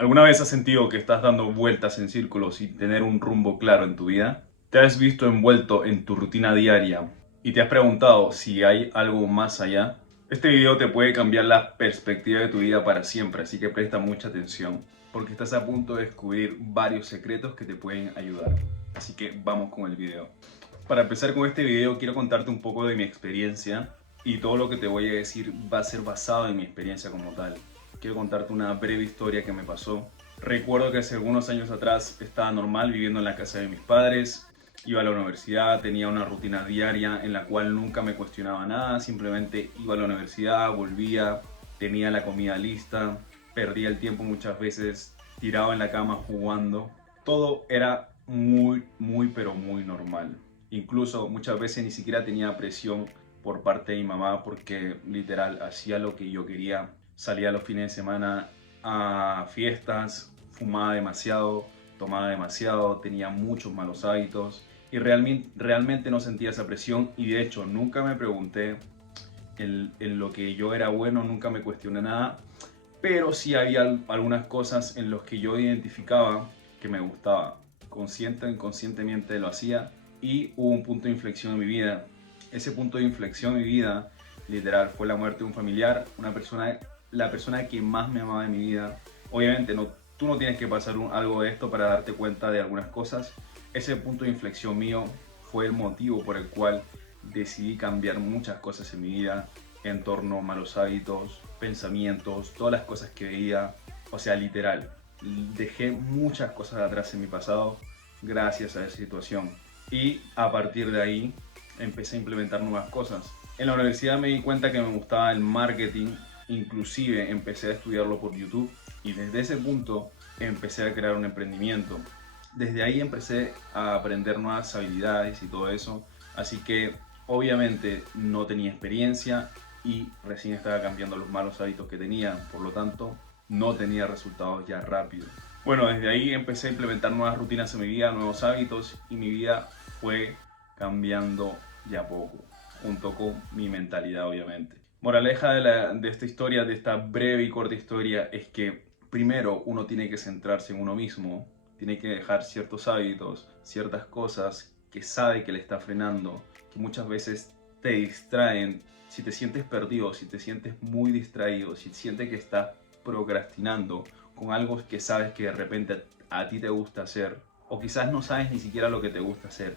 ¿Alguna vez has sentido que estás dando vueltas en círculos sin tener un rumbo claro en tu vida? ¿Te has visto envuelto en tu rutina diaria y te has preguntado si hay algo más allá? Este video te puede cambiar la perspectiva de tu vida para siempre, así que presta mucha atención, porque estás a punto de descubrir varios secretos que te pueden ayudar. Así que vamos con el video. Para empezar con este video quiero contarte un poco de mi experiencia y todo lo que te voy a decir va a ser basado en mi experiencia como tal. Quiero contarte una breve historia que me pasó. Recuerdo que hace algunos años atrás estaba normal viviendo en la casa de mis padres, iba a la universidad, tenía una rutina diaria en la cual nunca me cuestionaba nada, simplemente iba a la universidad, volvía, tenía la comida lista, perdía el tiempo muchas veces tirado en la cama jugando. Todo era pero muy normal. Incluso muchas veces ni siquiera tenía presión por parte de mi mamá porque literal hacía lo que yo quería. Salía los fines de semana a fiestas, fumaba demasiado, tomaba demasiado, tenía muchos malos hábitos y realmente no sentía esa presión y de hecho nunca me pregunté en lo que yo era bueno, nunca me cuestioné nada, pero sí había algunas cosas en las que yo identificaba que me gustaba. Consciente o inconscientemente lo hacía y hubo un punto de inflexión en mi vida. Ese punto de inflexión en mi vida, literal, fue la muerte de un familiar, una persona, la persona que más me amaba en mi vida. Obviamente, tú no tienes que pasar algo de esto para darte cuenta de algunas cosas. Ese punto de inflexión mío fue el motivo por el cual decidí cambiar muchas cosas en mi vida, en torno a malos hábitos, pensamientos, todas las cosas que veía. O sea, literal, dejé muchas cosas atrás en mi pasado gracias a esa situación. Y a partir de ahí empecé a implementar nuevas cosas. En la universidad me di cuenta que me gustaba el marketing, inclusive empecé a estudiarlo por YouTube y desde ese punto empecé a crear un emprendimiento. Desde ahí empecé a aprender nuevas habilidades y todo eso, así que obviamente no tenía experiencia y recién estaba cambiando los malos hábitos que tenía, por lo tanto no tenía resultados ya rápido. Bueno, desde ahí empecé a implementar nuevas rutinas en mi vida, nuevos hábitos y mi vida fue cambiando de a poco, junto con mi mentalidad obviamente. Moraleja de esta historia, de esta breve y corta historia, es que primero uno tiene que centrarse en uno mismo, tiene que dejar ciertos hábitos, ciertas cosas que sabe que le está frenando, que muchas veces te distraen. Si te sientes perdido, si te sientes muy distraído, si sientes que estás procrastinando con algo que sabes que de repente a ti te gusta hacer, o quizás no sabes ni siquiera lo que te gusta hacer,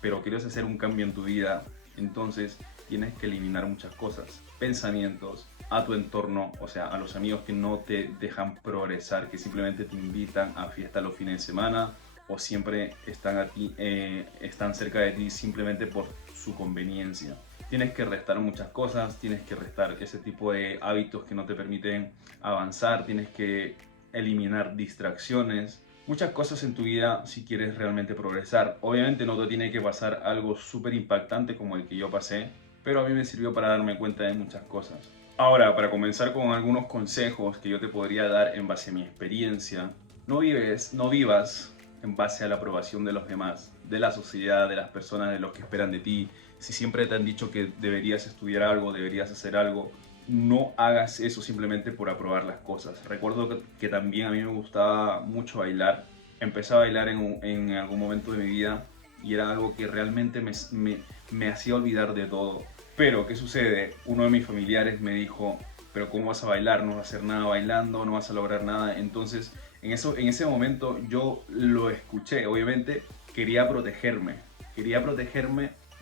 pero quieres hacer un cambio en tu vida, entonces tienes que eliminar muchas cosas, pensamientos, a tu entorno, o sea, a los amigos que no te dejan progresar, que simplemente te invitan a fiesta los fines de semana o siempre están, están cerca de ti simplemente por su conveniencia. Tienes que restar muchas cosas, tienes que restar ese tipo de hábitos que no te permiten avanzar, tienes que eliminar distracciones, muchas cosas en tu vida si quieres realmente progresar. Obviamente no te tiene que pasar algo súper impactante como el que yo pasé, pero a mí me sirvió para darme cuenta de muchas cosas. Ahora, para comenzar con algunos consejos que yo te podría dar en base a mi experiencia, no vivas en base a la aprobación de los demás, de la sociedad, de las personas, de los que esperan de ti. Si siempre te han dicho que deberías estudiar algo, deberías hacer algo, no hagas eso simplemente por aprobar las cosas. Recuerdo que también a mí me gustaba mucho bailar. Empecé a bailar en algún momento de mi vida y era algo que realmente me hacía olvidar de todo. Pero, ¿qué sucede? Uno de mis familiares me dijo, pero ¿cómo vas a bailar? No vas a hacer nada bailando, no vas a lograr nada. Entonces, en ese momento yo lo escuché. Obviamente quería protegerme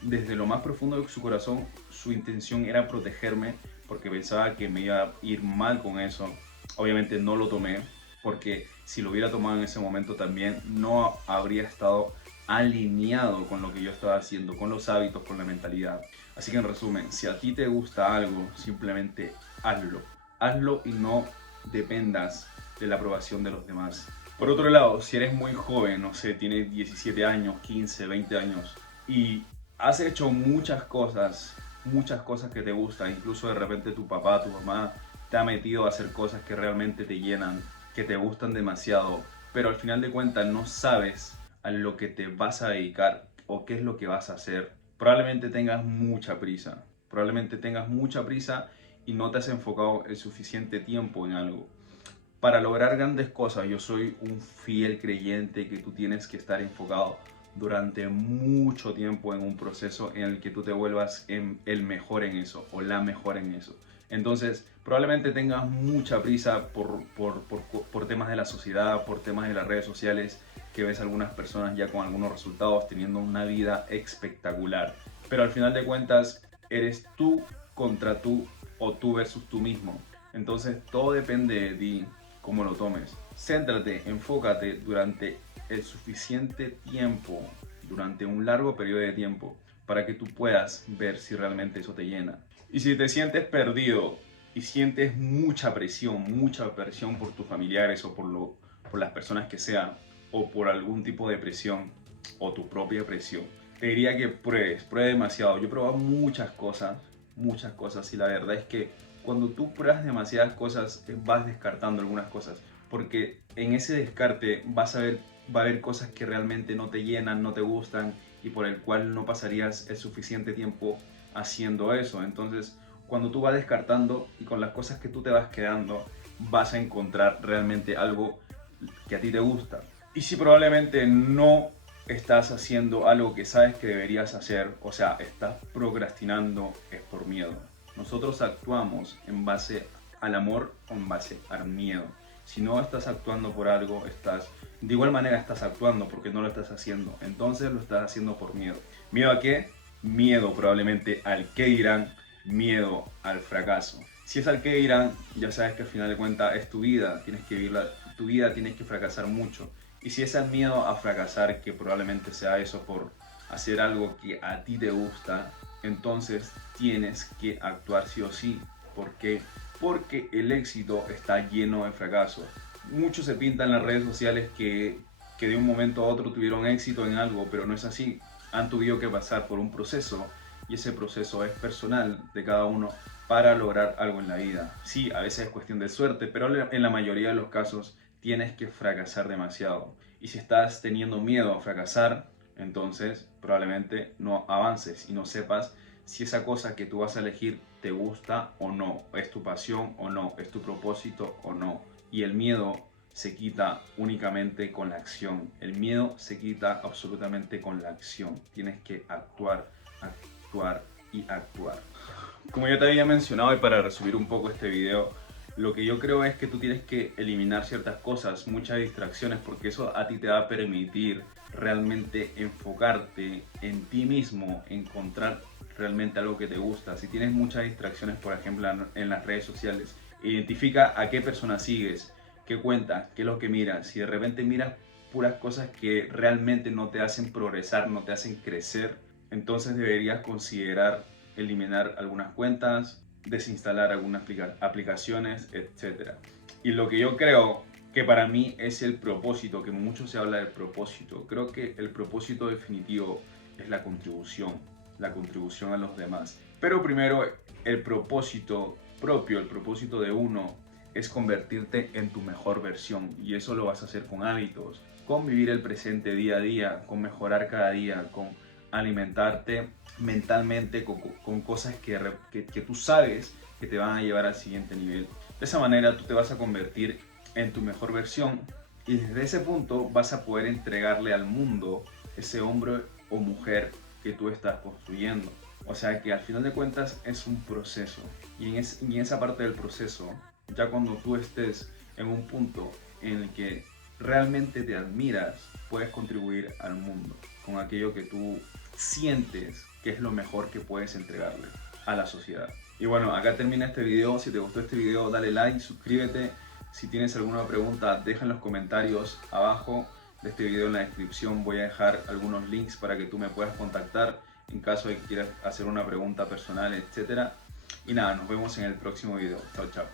desde lo más profundo de su corazón. Su intención era protegerme porque pensaba que me iba a ir mal con eso. Obviamente no lo tomé porque si lo hubiera tomado en ese momento también no habría estado alineado con lo que yo estaba haciendo, con los hábitos, con la mentalidad. Así que en resumen, si a ti te gusta algo, simplemente hazlo. Hazlo y no dependas de la aprobación de los demás. Por otro lado, si eres muy joven, no sé, tienes 17 años, 15, 20 años y has hecho muchas cosas que te gustan, incluso de repente tu papá, tu mamá te ha metido a hacer cosas que realmente te llenan, que te gustan demasiado, pero al final de cuentas no sabes a lo que te vas a dedicar o qué es lo que vas a hacer. Probablemente tengas mucha prisa y no te has enfocado el suficiente tiempo en algo. Para lograr grandes cosas, yo soy un fiel creyente que tú tienes que estar enfocado durante mucho tiempo en un proceso en el que tú te vuelvas el mejor en eso o la mejor en eso. Entonces, probablemente tengas mucha prisa por temas de la sociedad, por temas de las redes sociales, que ves a algunas personas ya con algunos resultados teniendo una vida espectacular. Pero al final de cuentas, eres tú contra tú o tú versus tú mismo. Entonces, todo depende de ti, cómo lo tomes. Céntrate, enfócate durante el suficiente tiempo, durante un largo periodo de tiempo, para que tú puedas ver si realmente eso te llena. Y si te sientes perdido y sientes mucha presión por tus familiares o por las personas que sean, o por algún tipo de presión o tu propia presión, te diría que pruebes demasiado. Yo he probado muchas cosas y la verdad es que cuando tú pruebas demasiadas cosas vas descartando algunas cosas, porque en ese descarte va a haber cosas que realmente no te llenan, no te gustan y por el cual no pasarías el suficiente tiempo haciendo eso. Entonces, cuando tú vas descartando y con las cosas que tú te vas quedando, vas a encontrar realmente algo que a ti te gusta. Y si probablemente no estás haciendo algo que sabes que deberías hacer, o sea, estás procrastinando, es por miedo. Nosotros actuamos en base al amor o en base al miedo. Si no estás actuando por algo, de igual manera estás actuando porque no lo estás haciendo. Entonces lo estás haciendo por miedo. ¿Miedo a qué? Miedo probablemente al qué dirán, miedo al fracaso. Si es al qué dirán, ya sabes que al final de cuentas es tu vida, tienes que vivirla, tu vida tienes que fracasar mucho. Y si es el miedo a fracasar, que probablemente sea eso por hacer algo que a ti te gusta, entonces tienes que actuar sí o sí. ¿Por qué? Porque el éxito está lleno de fracasos. Muchos se pintan en las redes sociales que de un momento a otro tuvieron éxito en algo, pero no es así. Han tenido que pasar por un proceso y ese proceso es personal de cada uno para lograr algo en la vida. Sí, a veces es cuestión de suerte, pero en la mayoría de los casos tienes que fracasar demasiado. Y si estás teniendo miedo a fracasar, entonces probablemente no avances y no sepas si esa cosa que tú vas a elegir te gusta o no, es tu pasión o no, es tu propósito o no. Y el miedo se quita únicamente con la acción. El miedo se quita absolutamente con la acción. Tienes que actuar, actuar y actuar. Como ya te había mencionado y para resumir un poco este video, lo que yo creo es que tú tienes que eliminar ciertas cosas, muchas distracciones, porque eso a ti te va a permitir realmente enfocarte en ti mismo, encontrar realmente algo que te gusta. Si tienes muchas distracciones, por ejemplo, en las redes sociales, identifica a qué persona sigues, qué cuenta, qué es lo que miras. Si de repente miras puras cosas que realmente no te hacen progresar, no te hacen crecer, entonces deberías considerar eliminar algunas cuentas, desinstalar algunas aplicaciones, etc. Y lo que yo creo que para mí es el propósito, que mucho se habla del propósito, creo que el propósito definitivo es la contribución a los demás. Pero primero el propósito propio, el propósito de uno es convertirte en tu mejor versión y eso lo vas a hacer con hábitos, con vivir el presente día a día, con mejorar cada día, con alimentarte mentalmente con cosas que tú sabes que te van a llevar al siguiente nivel. De esa manera tú te vas a convertir en tu mejor versión y desde ese punto vas a poder entregarle al mundo ese hombre o mujer que tú estás construyendo. O sea que al final de cuentas es un proceso y en esa parte del proceso, ya cuando tú estés en un punto en el que realmente te admiras, puedes contribuir al mundo con aquello que tú sientes que es lo mejor que puedes entregarle a la sociedad. Y bueno, acá termina este video. Si te gustó este video, dale like, suscríbete. Si tienes alguna pregunta, deja en los comentarios abajo de este video. En la descripción voy a dejar algunos links para que tú me puedas contactar en caso de que quieras hacer una pregunta personal, etc. Y nada, nos vemos en el próximo video. Chao, chao.